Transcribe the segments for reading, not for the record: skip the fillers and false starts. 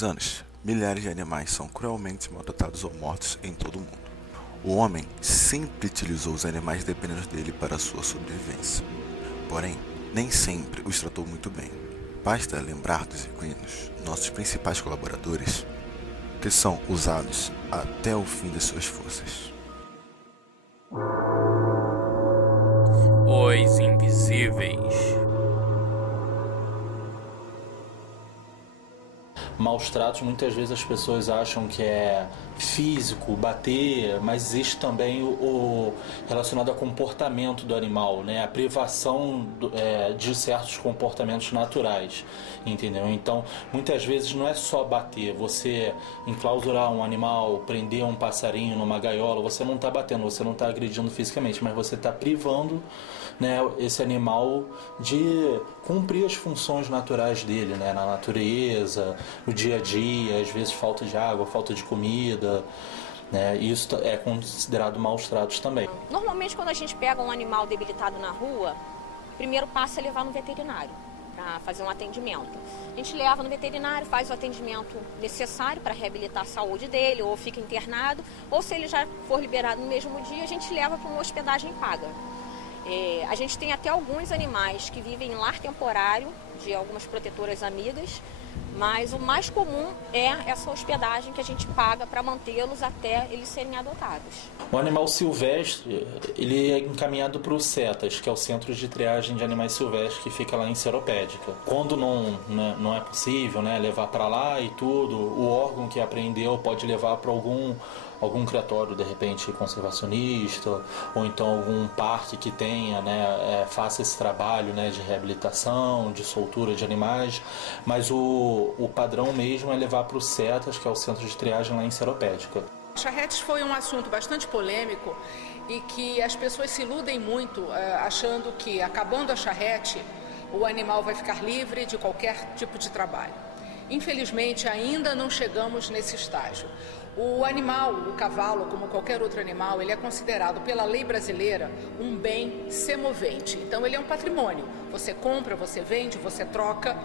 últimos anos, milhares de animais são cruelmente maltratados ou mortos em todo o mundo. O homem sempre utilizou os animais dependentes dele para sua sobrevivência. Porém, nem sempre os tratou muito bem. Basta lembrar dos equinos, nossos principais colaboradores, que são usados até o fim de suas forças. Os Invisíveis. Maus tratos, muitas vezes as pessoas acham que é físico, bater, mas existe também o relacionado ao comportamento do animal, né? A privação de certos comportamentos naturais, entendeu? Então, muitas vezes não é só bater, você enclausurar um animal, prender um passarinho numa gaiola, você não está batendo, você não está agredindo fisicamente, mas você está privando, né, esse animal de cumprir as funções naturais dele, né, na natureza, no dia a dia, às vezes falta de água, falta de comida, né, isso é considerado maus tratos também. Normalmente quando a gente pega um animal debilitado na rua, o primeiro passo é levar no veterinário para fazer um atendimento. A gente leva no veterinário, faz o atendimento necessário para reabilitar a saúde dele, ou fica internado, ou se ele já for liberado no mesmo dia, a gente leva para uma hospedagem paga. A gente tem até alguns animais que vivem em lar temporário de algumas protetoras amigas, mas o mais comum é essa hospedagem que a gente paga para mantê-los até eles serem adotados. O animal silvestre, ele é encaminhado para o CETAS, que é o Centro de Triagem de Animais Silvestres, que fica lá em Seropédica. Quando não é possível, né, levar para lá e tudo, o órgão que apreendeu pode levar para algum criatório, de repente, conservacionista, ou então algum parque que tenha, né, faça esse trabalho, né, de reabilitação, de soltura de animais, mas o padrão mesmo é levar para o CETAS, que é o Centro de Triagem lá em Seropédica. Charretes foi um assunto bastante polêmico e que as pessoas se iludem muito achando que, acabando a charrete, o animal vai ficar livre de qualquer tipo de trabalho. Infelizmente, ainda não chegamos nesse estágio. O animal, o cavalo, como qualquer outro animal, ele é considerado pela lei brasileira um bem semovente. Então, ele é um patrimônio. Você compra, você vende, você troca.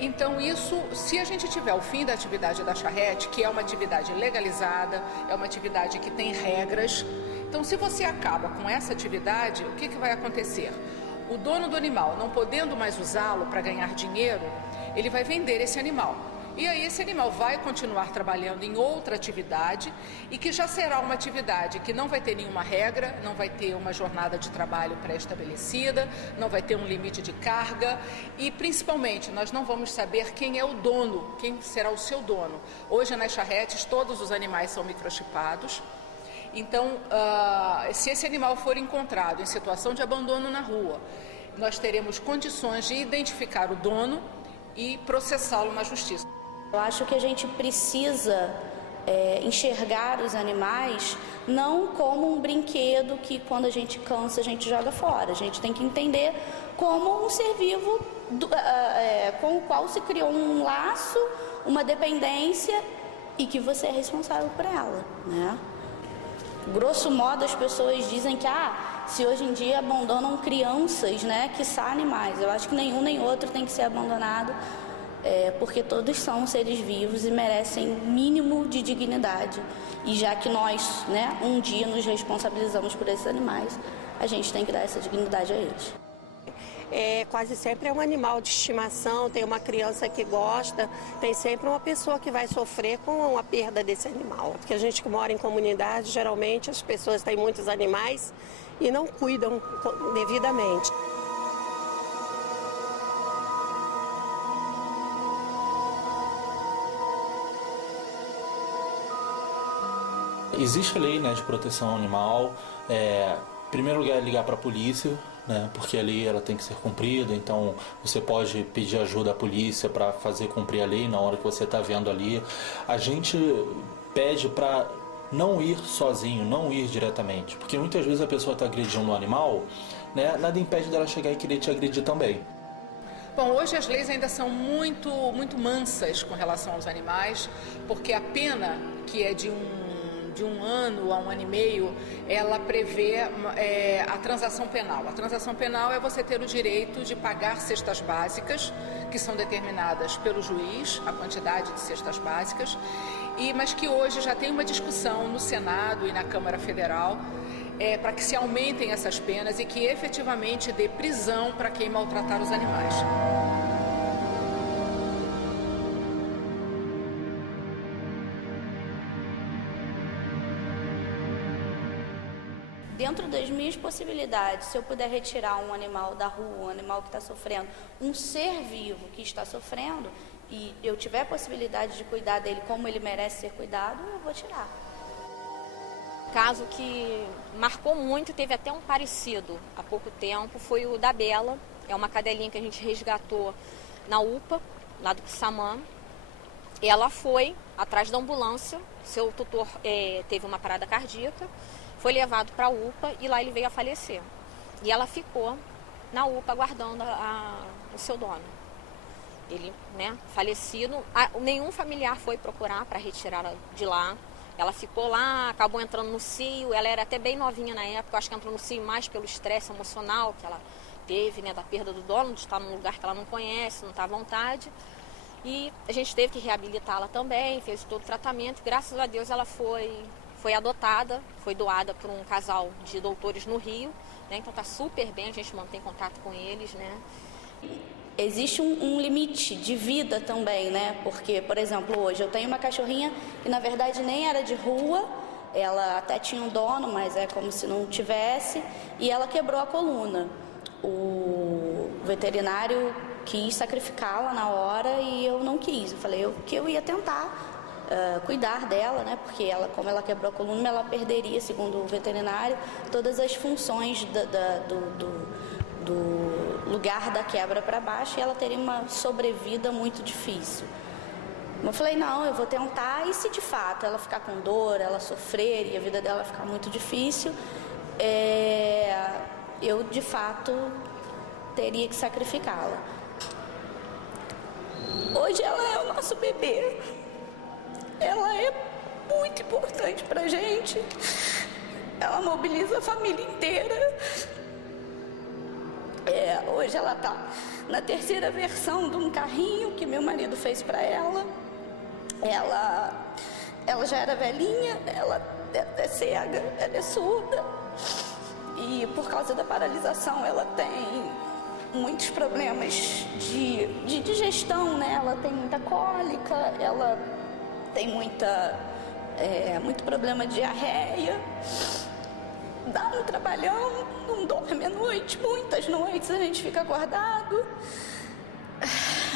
Então isso, se a gente tiver o fim da atividade da charrete, que é uma atividade legalizada, é uma atividade que tem regras, então se você acaba com essa atividade, o que vai acontecer? O dono do animal, não podendo mais usá-lo para ganhar dinheiro, ele vai vender esse animal. E aí esse animal vai continuar trabalhando em outra atividade e que já será uma atividade que não vai ter nenhuma regra, não vai ter uma jornada de trabalho pré-estabelecida, não vai ter um limite de carga e principalmente nós não vamos saber quem é o dono, quem será o seu dono. Hoje nas charretes todos os animais são microchipados. Então, se esse animal for encontrado em situação de abandono na rua, nós teremos condições de identificar o dono e processá-lo na justiça. Eu acho que a gente precisa enxergar os animais não como um brinquedo que quando a gente cansa a gente joga fora. A gente tem que entender como um ser vivo com o qual se criou um laço, uma dependência e que você é responsável por ela, né? Grosso modo as pessoas dizem que se hoje em dia abandonam crianças, né, quiçá animais. Eu acho que nenhum nem outro tem que ser abandonado. Porque todos são seres vivos e merecem mínimo de dignidade. E já que nós, né, um dia nos responsabilizamos por esses animais, a gente tem que dar essa dignidade a eles. Quase sempre é um animal de estimação, tem uma criança que gosta, tem sempre uma pessoa que vai sofrer com a perda desse animal. Porque a gente que mora em comunidade, geralmente as pessoas têm muitos animais e não cuidam devidamente. Existe a lei, né, de proteção animal. Em primeiro lugar, é ligar para a polícia, né, porque a lei ela tem que ser cumprida. Então, você pode pedir ajuda à polícia para fazer cumprir a lei na hora que você está vendo ali. A gente pede para não ir sozinho, não ir diretamente, porque muitas vezes a pessoa está agredindo um animal, né, nada impede dela chegar e querer te agredir também. Bom, hoje as leis ainda são muito mansas com relação aos animais, porque a pena que é de de 1 ano a 1 ano e meio, ela prevê a transação penal. A transação penal é você ter o direito de pagar cestas básicas, que são determinadas pelo juiz, a quantidade de cestas básicas, mas que hoje já tem uma discussão no Senado e na Câmara Federal para que se aumentem essas penas e que efetivamente dê prisão para quem maltratar os animais. Dentro das minhas possibilidades, se eu puder retirar um animal da rua, um animal que está sofrendo, um ser vivo que está sofrendo, e eu tiver a possibilidade de cuidar dele como ele merece ser cuidado, eu vou tirar. Caso que marcou muito, teve até um parecido há pouco tempo, foi o da Bela. É uma cadelinha que a gente resgatou na UPA, lá do Quissamã. Ela foi atrás da ambulância, seu tutor teve uma parada cardíaca, foi levado para a UPA e lá ele veio a falecer. E ela ficou na UPA aguardando o seu dono. Ele, falecido, nenhum familiar foi procurar para retirá-la de lá. Ela ficou lá, acabou entrando no CIO, ela era até bem novinha na época, acho que entrou no CIO mais pelo estresse emocional que ela teve, da perda do dono, de estar num lugar que ela não conhece, não está à vontade. E a gente teve que reabilitá-la também, fez todo o tratamento. Graças a Deus ela foi adotada, foi doada por um casal de doutores no Rio, então está super bem, a gente mantém contato com eles, Existe um limite de vida também, Porque, por exemplo, hoje eu tenho uma cachorrinha que na verdade nem era de rua, ela até tinha um dono, mas é como se não tivesse, e ela quebrou a coluna. O veterinário quis sacrificá-la na hora e eu não quis. Eu falei que eu ia tentar cuidar dela, porque ela, como ela quebrou a coluna, ela perderia, segundo o veterinário, todas as funções do lugar da quebra para baixo, e ela teria uma sobrevida muito difícil. Eu falei, não, eu vou tentar, e se de fato ela ficar com dor, ela sofrer e a vida dela ficar muito difícil, eu de fato teria que sacrificá-la. Hoje ela é o nosso bebê, ela é muito importante pra gente, ela mobiliza a família inteira. Hoje ela está na 3ª versão de um carrinho que meu marido fez para ela. Ela já era velhinha, ela é cega, ela é surda. E por causa da paralisação ela tem muitos problemas de digestão, Ela tem muita cólica, ela tem muito problema de diarreia. Dá um trabalhão, não dorme à noite, muitas noites a gente fica acordado.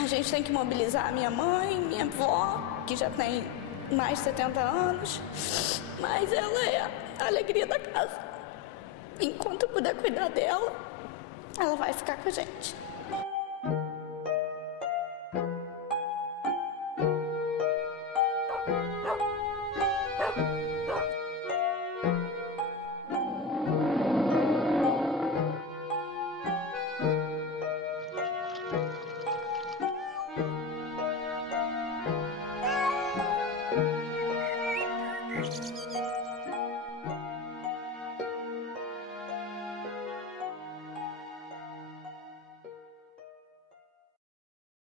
A gente tem que mobilizar a minha mãe, minha avó, que já tem mais de 70 anos, mas ela é a alegria da casa. Enquanto eu puder cuidar dela, ela vai ficar com a gente.